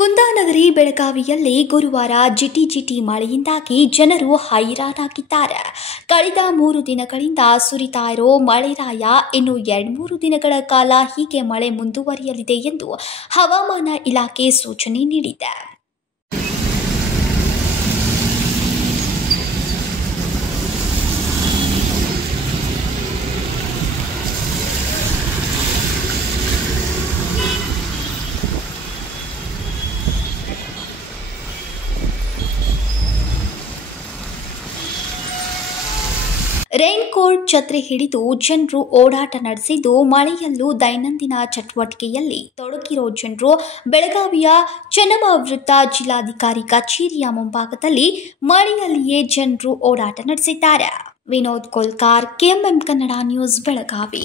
ಕುಂದಾನಗರಿ ಬೆಳಗಾವಿಯಲ್ಲಿ ಗುರುವಾರ ಜಿಟಿ ಮಳೆಯಿಂದಾಗಿ ಜನರು ಹೈರಾಣಾಗಿದ್ದಾರೆ. ಕಳೆದ 3 ದಿನಗಳಿಂದ ಸುರಿತಾ ಇರೋ ಮಳೆರಾಯ ಇನ್ನು 2-3 ದಿನಗಳ ಕಾಲ ಹೀಗೆ ಮಳೆ ಮುಂದುವರಿಯಲಿದೆ ಎಂದು ಹವಾಮಾನ ಇಲಾಖೆ ಸೂಚನೆ ನೀಡಿದೆ. ರೈನ್ ಕೋಟ್, ಛತ್ರಿ ಹಿಡಿದು ಜನರು ಓಡಾಟ ನಡೆಸಿದ್ದು, ಮಳೆಯಲ್ಲೂ ದೈನಂದಿನ ಚಟುವಟಿಕೆಯಲ್ಲಿ ತೊಡಗಿರೋ ಜನರು ಬೆಳಗಾವಿಯ ಚೆನ್ನಮ್ಮ ವೃತ್ತ ಜಿಲ್ಲಾಧಿಕಾರಿ ಕಚೇರಿಯ ಮುಂಭಾಗದಲ್ಲಿ ಮಳೆಯಲ್ಲಿಯೇ ಜನರು ಓಡಾಟ ನಡೆಸಿದ್ದಾರೆ. Vinod Kolkar, KMM Kannada news, Belagavi.